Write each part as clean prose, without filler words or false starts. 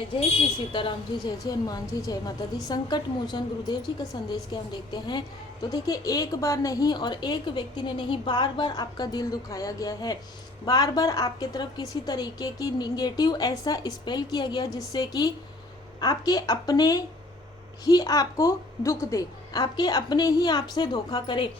जय श्री सीताराम जी, जय जय हनुमान जी, जय माता दी। संकट मोचन गुरुदेव जी का संदेश के हम देखते हैं तो देखिए, एक बार नहीं और एक व्यक्ति ने नहीं, बार बार आपका दिल दुखाया गया है। बार बार आपके तरफ किसी तरीके की निगेटिव ऐसा स्पेल किया गया जिससे कि आपके अपने ही आपको दुख दे, आपके अपने ही आपसे धोखा करे।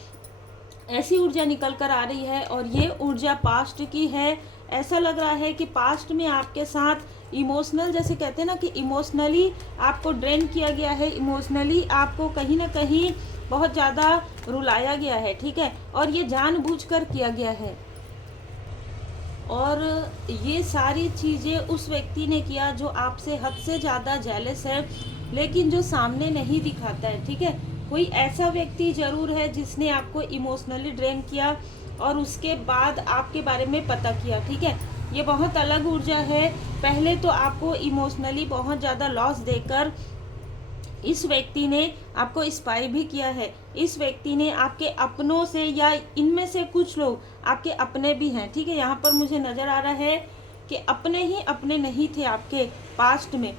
ऐसी ऊर्जा निकल कर आ रही है और ये ऊर्जा पास्ट की है। ऐसा लग रहा है कि पास्ट में आपके साथ इमोशनल, जैसे कहते हैं ना कि इमोशनली आपको ड्रेन किया गया है, इमोशनली आपको कहीं ना कहीं बहुत ज़्यादा रुलाया गया है, ठीक है। और ये जानबूझकर किया गया है और ये सारी चीज़ें उस व्यक्ति ने किया जो आपसे हद से ज़्यादा जेलस है, लेकिन जो सामने नहीं दिखाता है, ठीक है। कोई ऐसा व्यक्ति ज़रूर है जिसने आपको इमोशनली ड्रेन किया और उसके बाद आपके बारे में पता किया, ठीक है। ये बहुत अलग ऊर्जा है। पहले तो आपको इमोशनली बहुत ज़्यादा लॉस देकर इस व्यक्ति ने आपको स्पाई भी किया है। इस व्यक्ति ने आपके अपनों से, या इनमें से कुछ लोग आपके अपने भी हैं, ठीक है। यहाँ पर मुझे नज़र आ रहा है कि अपने ही अपने नहीं थे आपके पास्ट में।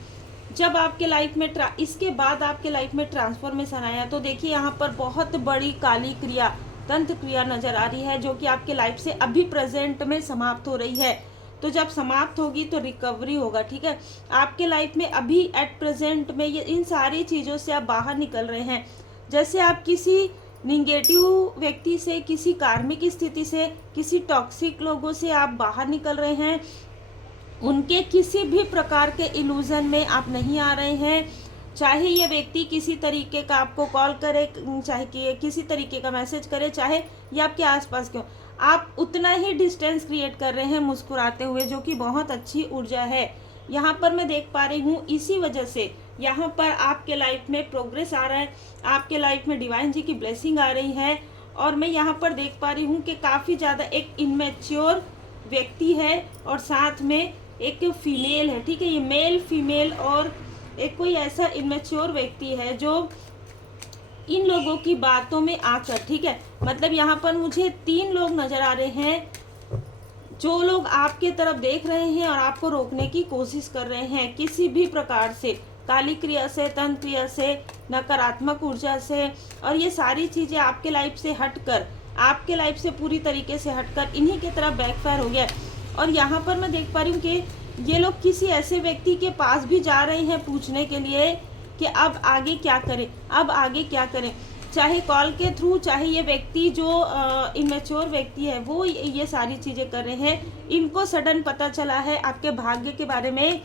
जब आपके लाइफ में इसके बाद आपके लाइफ में ट्रांसफॉर्मेशन आया तो देखिए, यहाँ पर बहुत बड़ी काली क्रिया, तंत्र क्रिया नज़र आ रही है जो कि आपके लाइफ से अभी प्रेजेंट में समाप्त हो रही है। तो जब समाप्त होगी तो रिकवरी होगा, ठीक है। आपके लाइफ में अभी एट प्रेजेंट में ये इन सारी चीज़ों से आप बाहर निकल रहे हैं। जैसे आप किसी निगेटिव व्यक्ति से, किसी कार्मिक स्थिति से, किसी टॉक्सिक लोगों से आप बाहर निकल रहे हैं। उनके किसी भी प्रकार के इल्यूजन में आप नहीं आ रहे हैं। चाहे ये व्यक्ति किसी तरीके का आपको कॉल करे, चाहे कि किसी तरीके का मैसेज करे, चाहे ये आपके आसपास क्यों, आप उतना ही डिस्टेंस क्रिएट कर रहे हैं मुस्कुराते हुए, जो कि बहुत अच्छी ऊर्जा है। यहाँ पर मैं देख पा रही हूँ, इसी वजह से यहाँ पर आपके लाइफ में प्रोग्रेस आ रहा है, आपके लाइफ में डिवाइन जी की ब्लेसिंग आ रही है। और मैं यहाँ पर देख पा रही हूँ कि काफ़ी ज़्यादा एक इनमेच्योर व्यक्ति है और साथ में एक फीमेल है, ठीक है। ये मेल फीमेल और एक कोई ऐसा इनमेच्योर व्यक्ति है जो इन लोगों की बातों में आकर, ठीक है, मतलब यहाँ पर मुझे 3 लोग नजर आ रहे हैं जो लोग आपके तरफ देख रहे हैं और आपको रोकने की कोशिश कर रहे हैं किसी भी प्रकार से, काली क्रिया से, तंत्र क्रिया से, नकारात्मक ऊर्जा से। और ये सारी चीजें आपके लाइफ से हटकर, आपके लाइफ से पूरी तरीके से हटकर इन्हीं की तरफ बैकफायर हो गया। और यहाँ पर मैं देख पा रही हूँ कि ये लोग किसी ऐसे व्यक्ति के पास भी जा रहे हैं पूछने के लिए कि अब आगे क्या करें, अब आगे क्या करें। चाहे कॉल के थ्रू, चाहे ये व्यक्ति जो इमेच्योर व्यक्ति है वो ये सारी चीज़ें कर रहे हैं। इनको सडन पता चला है आपके भाग्य के बारे में,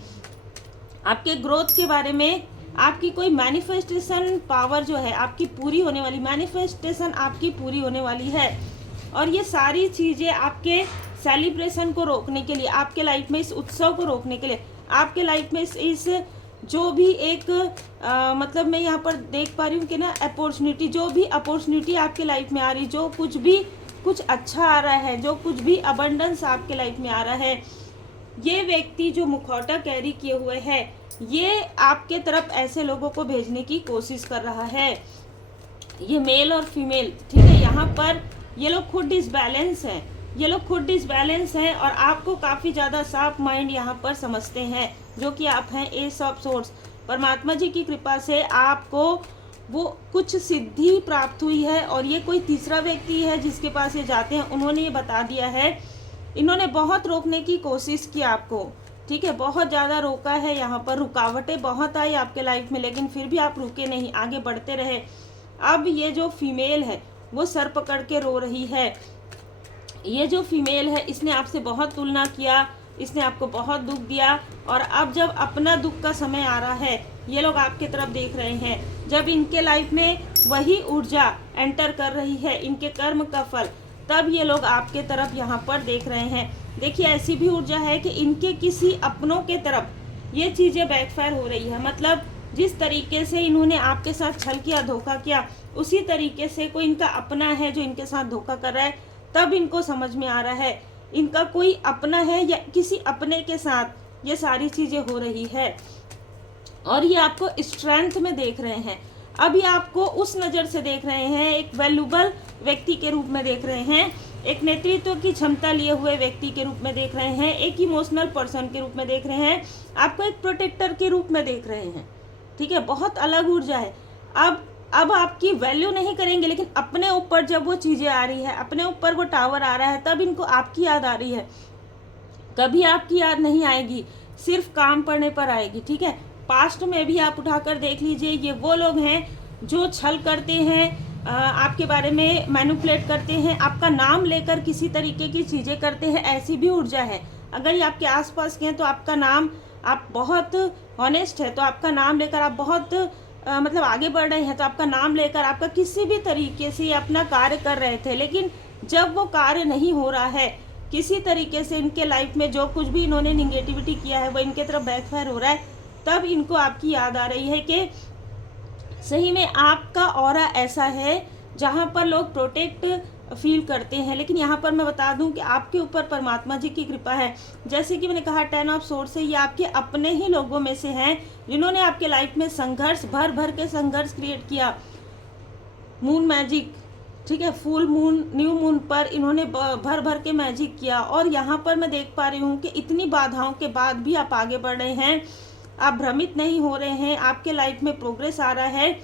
आपके ग्रोथ के बारे में, आपकी कोई मैनिफेस्टेशन पावर जो है आपकी पूरी होने वाली, मैनिफेस्टेशन आपकी पूरी होने वाली है। और ये सारी चीज़ें आपके सेलिब्रेशन को रोकने के लिए, आपके लाइफ में इस उत्सव को रोकने के लिए, आपके लाइफ में इस जो भी एक मतलब मैं यहाँ पर देख पा रही हूँ कि ना अपॉर्चुनिटी, जो भी अपॉर्चुनिटी आपके लाइफ में आ रही, जो कुछ भी कुछ अच्छा आ रहा है, जो कुछ भी अबंडेंस आपके लाइफ में आ रहा है, ये व्यक्ति जो मुखौटा कैरी किए हुए है ये आपके तरफ ऐसे लोगों को भेजने की कोशिश कर रहा है। ये मेल और फीमेल, ठीक है। यहाँ पर ये लोग खुद डिसबैलेंस हैं, ये लोग खुद डिसबैलेंस हैं और आपको काफ़ी ज़्यादा साफ माइंड यहाँ पर समझते हैं, जो कि आप हैं एस ऑफ सोर्स। परमात्मा जी की कृपा से आपको वो कुछ सिद्धि प्राप्त हुई है। और ये कोई तीसरा व्यक्ति है जिसके पास ये जाते हैं, उन्होंने ये बता दिया है, इन्होंने बहुत रोकने की कोशिश की आपको, ठीक है, बहुत ज़्यादा रोका है। यहाँ पर रुकावटें बहुत आई आपके लाइफ में, लेकिन फिर भी आप रुके नहीं, आगे बढ़ते रहे। अब ये जो फीमेल है वो सर पकड़ के रो रही है। ये जो फीमेल है इसने आपसे बहुत तुलना किया, इसने आपको बहुत दुख दिया। और अब जब अपना दुख का समय आ रहा है, ये लोग आपके तरफ देख रहे हैं। जब इनके लाइफ में वही ऊर्जा एंटर कर रही है, इनके कर्म का फल, तब ये लोग आपके तरफ यहाँ पर देख रहे हैं। देखिए, ऐसी भी ऊर्जा है कि इनके किसी अपनों के तरफ ये चीज़ें बैकफायर हो रही है। मतलब जिस तरीके से इन्होंने आपके साथ छल किया, धोखा किया, उसी तरीके से कोई इनका अपना है जो इनके साथ धोखा कर रहा है। तब इनको समझ में आ रहा है इनका कोई अपना है या किसी अपने के साथ ये सारी चीज़ें हो रही है। और ये आपको स्ट्रेंथ में देख रहे हैं, अभी आपको उस नज़र से देख रहे हैं, एक वैल्यूबल व्यक्ति के रूप में देख रहे हैं। एक नेतृत्व की क्षमता लिए हुए व्यक्ति के रूप में देख रहे हैं, एक इमोशनल पर्सन के रूप में देख रहे हैं, आपको एक प्रोटेक्टर के रूप में देख रहे हैं, ठीक है। बहुत अलग ऊर्जा है। अब आपकी वैल्यू नहीं करेंगे, लेकिन अपने ऊपर जब वो चीज़ें आ रही है, अपने ऊपर वो टावर आ रहा है, तब इनको आपकी याद आ रही है। कभी आपकी याद नहीं आएगी, सिर्फ काम पड़ने पर आएगी, ठीक है। पास्ट में भी आप उठाकर देख लीजिए, ये वो लोग हैं जो छल करते हैं, आपके बारे में मैनिपुलेट करते हैं, आपका नाम लेकर किसी तरीके की चीज़ें करते हैं, ऐसी भी ऊर्जा है। अगर ये आपके आसपास के हैं तो आपका नाम, आप बहुत ऑनेस्ट है तो आपका नाम लेकर आप बहुत मतलब आगे बढ़ रहे हैं, तो आपका नाम लेकर आपका किसी भी तरीके से अपना कार्य कर रहे थे, लेकिन जब वो कार्य नहीं हो रहा है, किसी तरीके से इनके लाइफ में जो कुछ भी इन्होंने निगेटिविटी किया है वो इनके तरफ बैकफायर हो रहा है, तब इनको आपकी याद आ रही है कि सही में आपका ऑरा ऐसा है जहाँ पर लोग प्रोटेक्ट फील करते हैं। लेकिन यहाँ पर मैं बता दूं कि आपके ऊपर परमात्मा जी की कृपा है। जैसे कि मैंने कहा 10 ऑफ सोर्ड्स से, ये आपके अपने ही लोगों में से हैं जिन्होंने आपके लाइफ में संघर्ष, भर भर के संघर्ष क्रिएट किया। मून मैजिक, ठीक है, फुल मून, न्यू मून पर इन्होंने भर भर के मैजिक किया, और यहाँ पर मैं देख पा रही हूँ कि इतनी बाधाओं के बाद भी आप आगे बढ़ रहे हैं, आप भ्रमित नहीं हो रहे हैं, आपके लाइफ में प्रोग्रेस आ रहा है।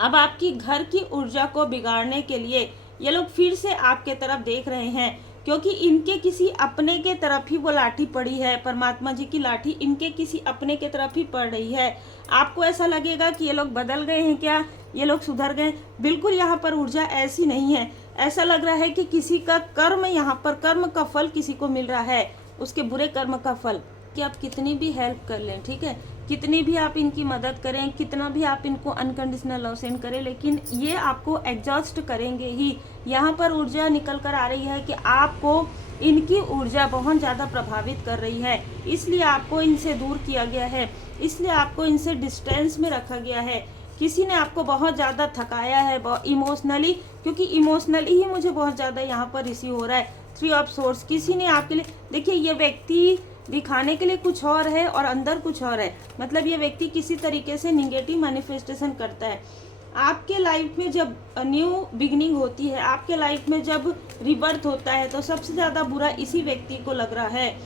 अब आपकी घर की ऊर्जा को बिगाड़ने के लिए ये लोग फिर से आपके तरफ देख रहे हैं, क्योंकि इनके किसी अपने के तरफ ही वो लाठी पड़ी है। परमात्मा जी की लाठी इनके किसी अपने के तरफ ही पड़ रही है। आपको ऐसा लगेगा कि ये लोग बदल गए हैं क्या, ये लोग सुधर गए, बिल्कुल यहाँ पर ऊर्जा ऐसी नहीं है। ऐसा लग रहा है कि किसी का कर्म, यहाँ पर कर्म का फल किसी को मिल रहा है, उसके बुरे कर्म का फल। कि आप कितनी भी हेल्प कर लें, ठीक है, कितनी भी आप इनकी मदद करें, कितना भी आप इनको अनकंडीशनल लव सेंड करें, लेकिन ये आपको एग्जॉस्ट करेंगे ही। यहाँ पर ऊर्जा निकल कर आ रही है कि आपको इनकी ऊर्जा बहुत ज़्यादा प्रभावित कर रही है, इसलिए आपको इनसे दूर किया गया है, इसलिए आपको इनसे डिस्टेंस में रखा गया है। किसी ने आपको बहुत ज़्यादा थकाया है इमोशनली, क्योंकि इमोशनली ही मुझे बहुत ज़्यादा यहाँ पर रिसीव हो रहा है 3 ऑफ सोर्स। किसी ने आपके लिए, देखिए ये व्यक्ति दिखाने के लिए कुछ और है और अंदर कुछ और है, मतलब ये व्यक्ति किसी तरीके से निगेटिव मैनिफेस्टेशन करता है। आपके लाइफ में जब न्यू बिगिनिंग होती है, आपके लाइफ में जब रिबर्थ होता है, तो सबसे ज़्यादा बुरा इसी व्यक्ति को लग रहा है।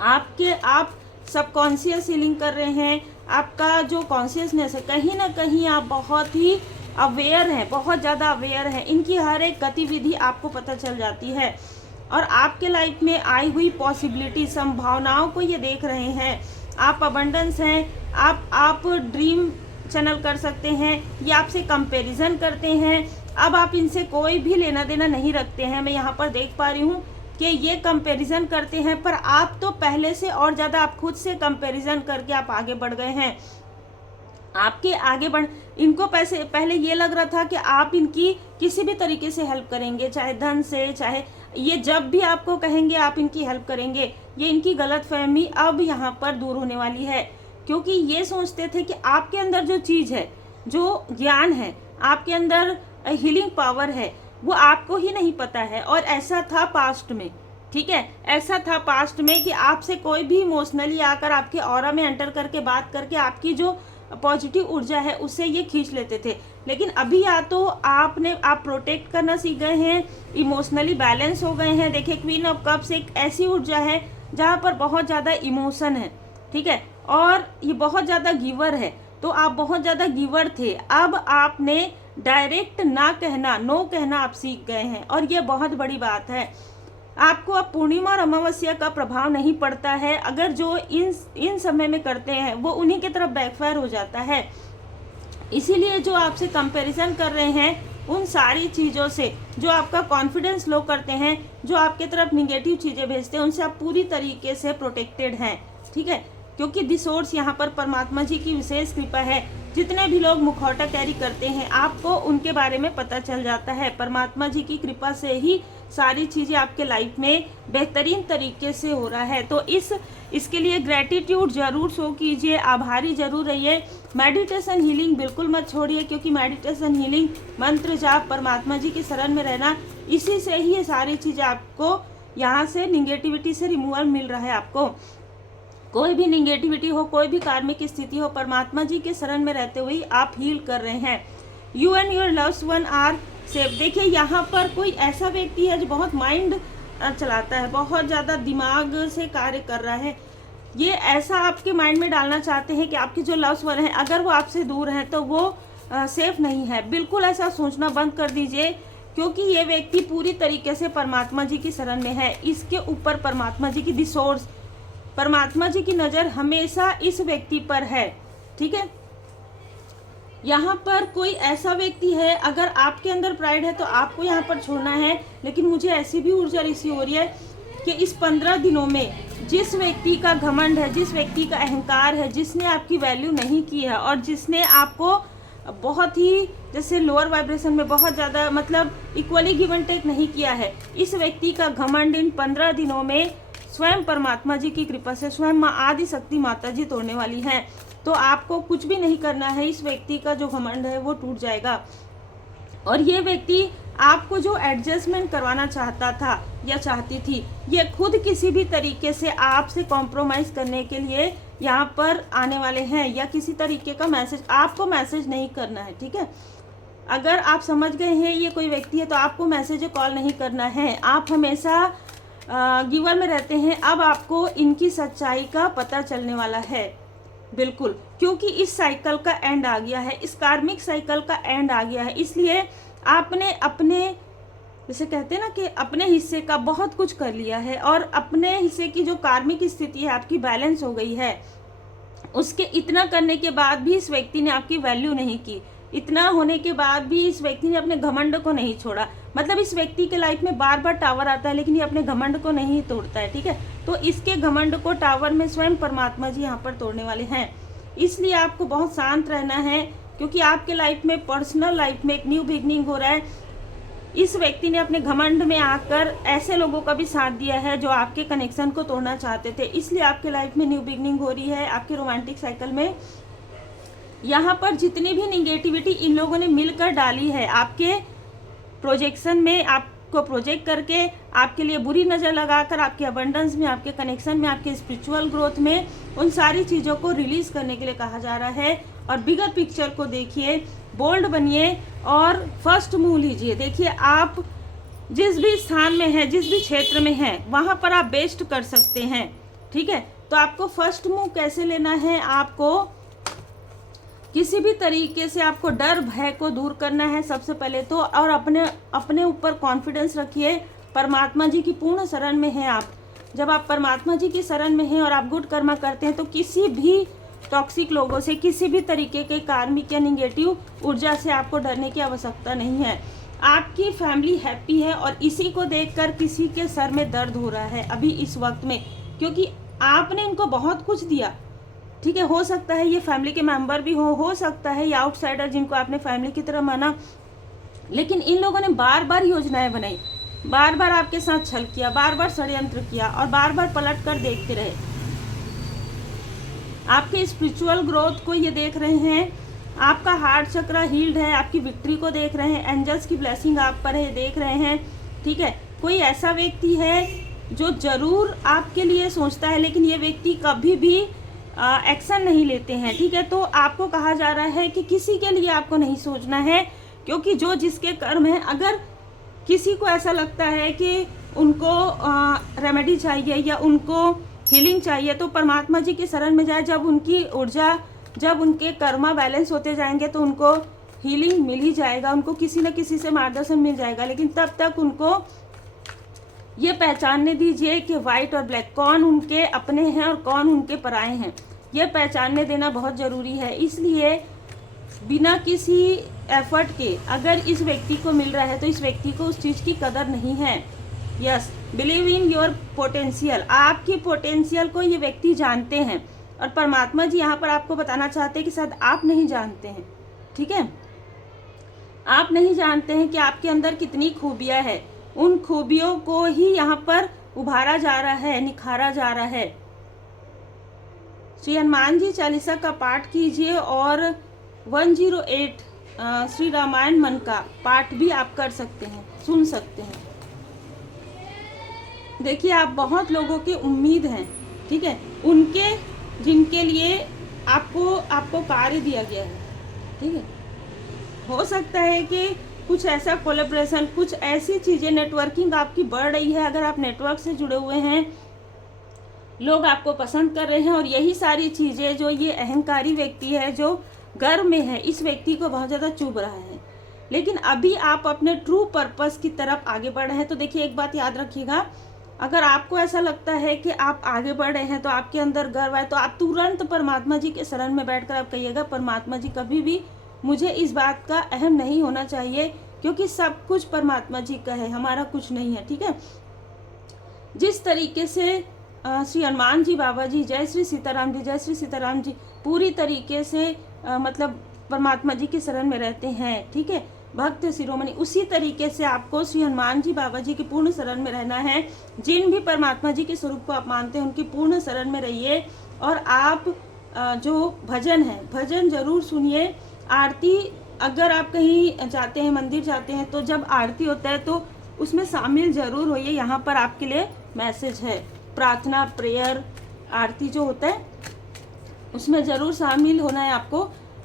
आप सबकॉन्शियस हीलिंग कर रहे हैं, आपका जो कॉन्शियसनेस है, कहीं ना कहीं आप बहुत ही अवेयर हैं, बहुत ज़्यादा अवेयर हैं, इनकी हर एक गतिविधि आपको पता चल जाती है, और आपके लाइफ में आई हुई पॉसिबिलिटी, संभावनाओं को ये देख रहे हैं। आप अबंडेंस हैं, आप ड्रीम चैनल कर सकते हैं, ये आपसे कंपैरिजन करते हैं। अब आप इनसे कोई भी लेना देना नहीं रखते हैं। मैं यहाँ पर देख पा रही हूँ कि ये कंपैरिजन करते हैं, पर आप तो पहले से और ज़्यादा आप खुद से कंपैरिजन करके आप आगे बढ़ गए हैं। आपके आगे बढ़, इनको पहले ये लग रहा था कि आप इनकी किसी भी तरीके से हेल्प करेंगे, चाहे धन से, चाहे ये जब भी आपको कहेंगे आप इनकी हेल्प करेंगे। ये इनकी गलतफहमी अब यहाँ पर दूर होने वाली है, क्योंकि ये सोचते थे कि आपके अंदर जो चीज़ है, जो ज्ञान है, आपके अंदर हीलिंग पावर है, वो आपको ही नहीं पता है। और ऐसा था पास्ट में, ठीक है, ऐसा था पास्ट में कि आपसे कोई भी इमोशनली आकर आपके ऑरा में एंटर करके बात करके आपकी जो पॉजिटिव ऊर्जा है उससे ये खींच लेते थे। लेकिन अभी या तो आप प्रोटेक्ट करना सीख गए हैं, इमोशनली बैलेंस हो गए हैं। देखिए क्वीन ऑफ कप्स एक ऐसी ऊर्जा है जहाँ पर बहुत ज़्यादा इमोशन है, ठीक है, और ये बहुत ज़्यादा गिवर है। तो आप बहुत ज़्यादा गिवर थे, अब आपने डायरेक्ट ना कहना, नो कहना आप सीख गए हैं, और ये बहुत बड़ी बात है। आपको अब पूर्णिमा और अमावस्या का प्रभाव नहीं पड़ता है। अगर जो इन समय में करते हैं वो उन्हीं की तरफ बैकफायर हो जाता है। इसीलिए जो आपसे कंपैरिजन कर रहे हैं उन सारी चीज़ों से, जो आपका कॉन्फिडेंस लो करते हैं, जो आपके तरफ निगेटिव चीज़ें भेजते हैं, उनसे आप पूरी तरीके से प्रोटेक्टेड हैं, ठीक है, क्योंकि दी सोर्स यहाँ पर परमात्मा जी की विशेष कृपा है। जितने भी लोग मुखौटा कैरी करते हैं आपको उनके बारे में पता चल जाता है। परमात्मा जी की कृपा से ही सारी चीज़ें आपके लाइफ में बेहतरीन तरीके से हो रहा है। तो इसके लिए ग्रेटिट्यूड ज़रूर शो कीजिए, आभारी ज़रूर रहिए। मेडिटेशन हीलिंग बिल्कुल मत छोड़िए, क्योंकि मेडिटेशन हीलिंग, मंत्र जाप, परमात्मा जी की शरण में रहना, इसी से ही ये सारी चीज़ें आपको यहाँ से निगेटिविटी से रिमूवल मिल रहा है। आपको कोई भी निगेटिविटी हो, कोई भी कार्मिक स्थिति हो, परमात्मा जी के शरण में रहते हुए आप हील कर रहे हैं। You and your loved one are safe. देखिए यहाँ पर कोई ऐसा व्यक्ति है जो बहुत माइंड चलाता है, बहुत ज़्यादा दिमाग से कार्य कर रहा है। ये ऐसा आपके माइंड में डालना चाहते हैं कि आपके जो लव्स वन हैं अगर वो आपसे दूर हैं तो वो सेफ नहीं है। बिल्कुल ऐसा सोचना बंद कर दीजिए, क्योंकि ये व्यक्ति पूरी तरीके से परमात्मा जी की शरण में है। इसके ऊपर परमात्मा जी की दी सोर्स, परमात्मा जी की नज़र हमेशा इस व्यक्ति पर है। ठीक है, यहाँ पर कोई ऐसा व्यक्ति है, अगर आपके अंदर प्राइड है तो आपको यहाँ पर छोड़ना है। लेकिन मुझे ऐसी भी ऊर्जा रिसीव हो रही है कि इस 15 दिनों में जिस व्यक्ति का घमंड है, जिस व्यक्ति का अहंकार है, जिसने आपकी वैल्यू नहीं की है और जिसने आपको बहुत ही जैसे लोअर वाइब्रेशन में बहुत ज़्यादा मतलब इक्वली गिव एंड टेक नहीं किया है, इस व्यक्ति का घमंड इन 15 दिनों में स्वयं परमात्मा जी की कृपा से स्वयं माँ आदि शक्ति माता जी तोड़ने वाली हैं। तो आपको कुछ भी नहीं करना है, इस व्यक्ति का जो घमंड है वो टूट जाएगा। और ये व्यक्ति आपको जो एडजस्टमेंट करवाना चाहता था या चाहती थी, ये खुद किसी भी तरीके से आपसे कॉम्प्रोमाइज़ करने के लिए यहाँ पर आने वाले हैं, या किसी तरीके का मैसेज आपको मैसेज नहीं करना है। ठीक है, अगर आप समझ गए हैं ये कोई व्यक्ति है तो आपको मैसेज कॉल नहीं करना है। आप हमेशा गिवर में रहते हैं। अब आपको इनकी सच्चाई का पता चलने वाला है, बिल्कुल, क्योंकि इस साइकिल का एंड आ गया है, इस कार्मिक साइकिल का एंड आ गया है। इसलिए आपने अपने जैसे कहते हैं ना कि अपने हिस्से का बहुत कुछ कर लिया है, और अपने हिस्से की जो कार्मिक स्थिति है आपकी बैलेंस हो गई है। उसके इतना करने के बाद भी इस व्यक्ति ने आपकी वैल्यू नहीं की, इतना होने के बाद भी इस व्यक्ति ने अपने घमंड को नहीं छोड़ा। मतलब इस व्यक्ति के लाइफ में बार बार टावर आता है, लेकिन ये अपने घमंड को नहीं तोड़ता है। ठीक है, तो इसके घमंड को टावर में स्वयं परमात्मा जी यहाँ पर तोड़ने वाले हैं। इसलिए आपको बहुत शांत रहना है, क्योंकि आपके लाइफ में पर्सनल लाइफ में एक न्यू बिगनिंग हो रहा है। इस व्यक्ति ने अपने घमंड में आकर ऐसे लोगों का भी साथ दिया है जो आपके कनेक्शन को तोड़ना चाहते थे, इसलिए आपके लाइफ में न्यू बिगनिंग हो रही है। आपके रोमांटिक साइकिल में यहाँ पर जितनी भी निगेटिविटी इन लोगों ने मिलकर डाली है आपके प्रोजेक्शन में, आपको प्रोजेक्ट करके आपके लिए बुरी नज़र लगाकर आपके अबंडेंस में, आपके कनेक्शन में, आपके स्पिरिचुअल ग्रोथ में, उन सारी चीज़ों को रिलीज़ करने के लिए कहा जा रहा है। और बिगर पिक्चर को देखिए, बोल्ड बनिए और फर्स्ट मूव लीजिए। देखिए आप जिस भी स्थान में हैं, जिस भी क्षेत्र में हैं, वहाँ पर आप बेस्ट कर सकते हैं। ठीक है, तो आपको फर्स्ट मूव कैसे लेना है, आपको किसी भी तरीके से आपको डर भय को दूर करना है सबसे पहले तो, और अपने ऊपर कॉन्फिडेंस रखिए। परमात्मा जी की पूर्ण शरण में हैं आप। जब आप परमात्मा जी की शरण में हैं और आप गुड कर्मा करते हैं तो किसी भी टॉक्सिक लोगों से, किसी भी तरीके के कार्मिक या निगेटिव ऊर्जा से आपको डरने की आवश्यकता नहीं है। आपकी फैमिली हैप्पी है, और इसी को देखकर किसी के सर में दर्द हो रहा है अभी इस वक्त में, क्योंकि आपने इनको बहुत कुछ दिया। ठीक है, हो सकता है ये फैमिली के मेंबर भी हो सकता है ये आउटसाइडर जिनको आपने फैमिली की तरह माना, लेकिन इन लोगों ने बार बार योजनाएं बनाई, बार बार आपके साथ छल किया, बार बार षड्यंत्र किया, और बार बार पलट कर देखते रहे। आपके स्पिरिचुअल ग्रोथ को ये देख रहे हैं, आपका हार्ट चक्र हील्ड है, आपकी विक्ट्री को देख रहे हैं, एंजल्स की ब्लेसिंग आप पर है देख रहे हैं। ठीक है, कोई ऐसा व्यक्ति है जो जरूर आपके लिए सोचता है, लेकिन ये व्यक्ति कभी भी एक्शन नहीं लेते हैं। ठीक है, तो आपको कहा जा रहा है कि किसी के लिए आपको नहीं सोचना है, क्योंकि जो जिसके कर्म है, अगर किसी को ऐसा लगता है कि उनको रेमेडी चाहिए या उनको हीलिंग चाहिए तो परमात्मा जी की शरण में जाए। जब उनकी ऊर्जा, जब उनके कर्मा बैलेंस होते जाएंगे तो उनको हीलिंग मिल ही जाएगा, उनको किसी न किसी से मार्गदर्शन मिल जाएगा। लेकिन तब तक उनको ये पहचानने दीजिए कि वाइट और ब्लैक, कौन उनके अपने हैं और कौन उनके पराए हैं, ये पहचानने देना बहुत ज़रूरी है। इसलिए बिना किसी एफर्ट के अगर इस व्यक्ति को मिल रहा है तो इस व्यक्ति को उस चीज़ की कदर नहीं है। Yes, believe in your potential, आपकी पोटेंशियल को ये व्यक्ति जानते हैं, और परमात्मा जी यहाँ पर आपको बताना चाहते हैं कि शायद आप नहीं जानते हैं। ठीक है, आप नहीं जानते हैं कि आपके अंदर कितनी खूबियाँ है। उन खूबियों को ही यहाँ पर उभारा जा रहा है, निखारा जा रहा है। श्री हनुमान जी चालीसा का पाठ कीजिए, और 108 श्री रामायण मन का पाठ भी आप कर सकते हैं, सुन सकते हैं। देखिए आप बहुत लोगों के उम्मीद हैं, ठीक है, उनके जिनके लिए आपको कार्य दिया गया है। ठीक है, हो सकता है कि कुछ ऐसा कोलैबोरेशन, कुछ ऐसी चीज़ें, नेटवर्किंग आपकी बढ़ रही है। अगर आप नेटवर्क से जुड़े हुए हैं, लोग आपको पसंद कर रहे हैं, और यही सारी चीज़ें जो ये अहंकारी व्यक्ति है जो गर्व में है, इस व्यक्ति को बहुत ज़्यादा चुभ रहा है। लेकिन अभी आप अपने ट्रू पर्पस की तरफ आगे बढ़ रहे हैं। तो देखिए, एक बात याद रखिएगा, अगर आपको ऐसा लगता है कि आप आगे बढ़ रहे हैं, तो आपके अंदर गर्व है, तो आप तुरंत परमात्मा जी के शरण में बैठकर आप कहिएगा, परमात्मा जी कभी भी मुझे इस बात का अहम नहीं होना चाहिए, क्योंकि सब कुछ परमात्मा जी का है, हमारा कुछ नहीं है। ठीक है। जिस तरीके से श्री हनुमान जी बाबा जी, जय श्री सीताराम जी, जय श्री सीताराम जी, पूरी तरीके से मतलब परमात्मा जी के शरण में रहते हैं, ठीक है, भक्त शिरोमणि, उसी तरीके से आपको श्री हनुमान जी बाबा जी की पूर्ण शरण में रहना है। जिन भी परमात्मा जी के स्वरूप को आप मानते हैं, उनकी पूर्ण शरण में रहिए। और आप जो भजन है, भजन जरूर सुनिए। आरती, अगर आप कहीं जाते हैं, मंदिर जाते हैं, तो जब आरती होता है तो उसमें शामिल जरूर होइए। यहाँ पर आपके लिए मैसेज है, प्रार्थना, प्रेयर, आरती जो होता है उसमें ज़रूर शामिल होना है आपको।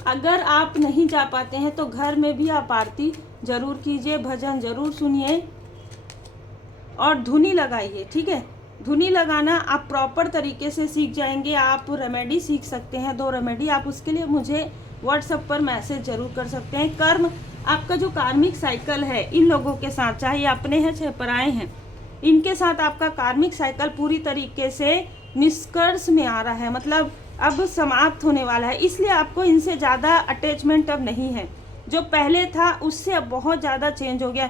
अगर आप नहीं जा पाते हैं तो घर में भी आप आरती ज़रूर कीजिए, भजन ज़रूर सुनिए और धुनी लगाइए। ठीक है, धुनी लगाना आप प्रॉपर तरीके से सीख जाएंगे। आप रेमेडी सीख सकते हैं, 2 रेमेडी। आप उसके लिए मुझे व्हाट्सएप पर मैसेज ज़रूर कर सकते हैं। कर्म, आपका जो कार्मिक साइकिल है इन लोगों के साथ, चाहे अपने हैं चाहे पराए हैं, इनके साथ आपका कार्मिक साइकिल पूरी तरीके से निष्कर्ष में आ रहा है, मतलब अब समाप्त होने वाला है। इसलिए आपको इनसे ज़्यादा अटैचमेंट अब नहीं है। जो पहले था उससे अब बहुत ज़्यादा चेंज हो गया।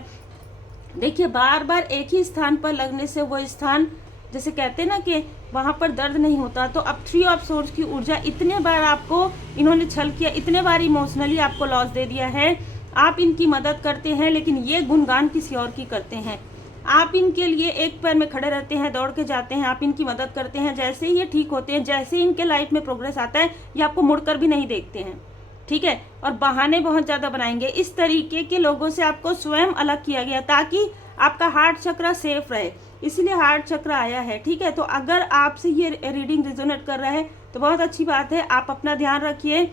देखिए, बार बार एक ही स्थान पर लगने से वो स्थान, जैसे कहते हैं ना कि वहाँ पर दर्द नहीं होता, तो अब 3 ऑफ सोर्स की ऊर्जा, इतने बार आपको इन्होंने छल किया, इतने बार इमोशनली आपको लॉस दे दिया है। आप इनकी मदद करते हैं, लेकिन ये गुणगान किसी और की करते हैं। आप इनके लिए एक पैर में खड़े रहते हैं, दौड़ के जाते हैं, आप इनकी मदद करते हैं। जैसे ही ये ठीक होते हैं, जैसे ही इनके लाइफ में प्रोग्रेस आता है, ये आपको मुड़कर भी नहीं देखते हैं। ठीक है, और बहाने बहुत ज़्यादा बनाएंगे। इस तरीके के लोगों से आपको स्वयं अलग किया गया ताकि आपका हार्ट चक्र सेफ रहे, इसलिए हार्ट चक्र आया है। ठीक है, तो अगर आपसे ये रीडिंग रिजोनेट कर रहा है तो बहुत अच्छी बात है। आप अपना ध्यान रखिए।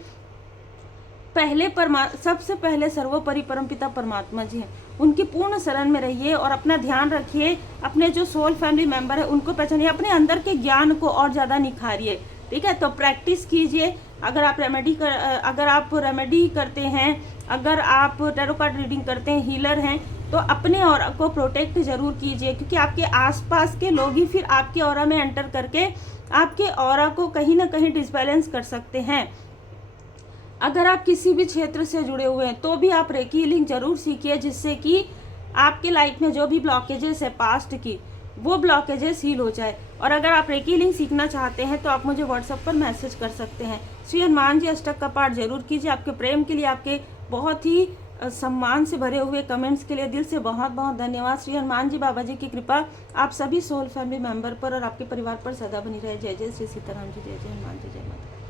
पहले सबसे पहले सर्वोपरि परमपिता परमात्मा जी हैं, उनकी पूर्ण शरण में रहिए और अपना ध्यान रखिए। अपने जो सोल फैमिली मेंबर है उनको पहचानिए, अपने अंदर के ज्ञान को और ज़्यादा निखारिए। ठीक है, तो प्रैक्टिस कीजिए। अगर आप रेमेडी करते हैं, अगर आप टैरो कार्ड रीडिंग करते हैं, हीलर हैं, तो अपने ऑरा को प्रोटेक्ट जरूर कीजिए, क्योंकि आपके आसपास के लोग ही फिर आपके ऑरा में एंटर करके आपके ऑरा को कहीं ना कहीं डिसबैलेंस कर सकते हैं। अगर आप किसी भी क्षेत्र से जुड़े हुए हैं तो भी आप रेकी हीलिंग जरूर सीखिए, जिससे कि आपके लाइफ में जो भी ब्लॉकेजेस है पास्ट की, वो ब्लॉकेजेस हील हो जाए। और अगर आप रेकी हीलिंग सीखना चाहते हैं तो आप मुझे व्हाट्सएप पर मैसेज कर सकते हैं। श्री हनुमान जी अष्टक का पाठ जरूर कीजिए। आपके प्रेम के लिए, आपके बहुत ही सम्मान से भरे हुए कमेंट्स के लिए दिल से बहुत बहुत धन्यवाद। श्री हनुमान जी बाबा जी की कृपा आप सभी सोल फैमिली मेंबर पर और आपके परिवार पर सदा बनी रहे। जय जय श्री सीताराम जी, जय जय हनुमान जी, जय माता।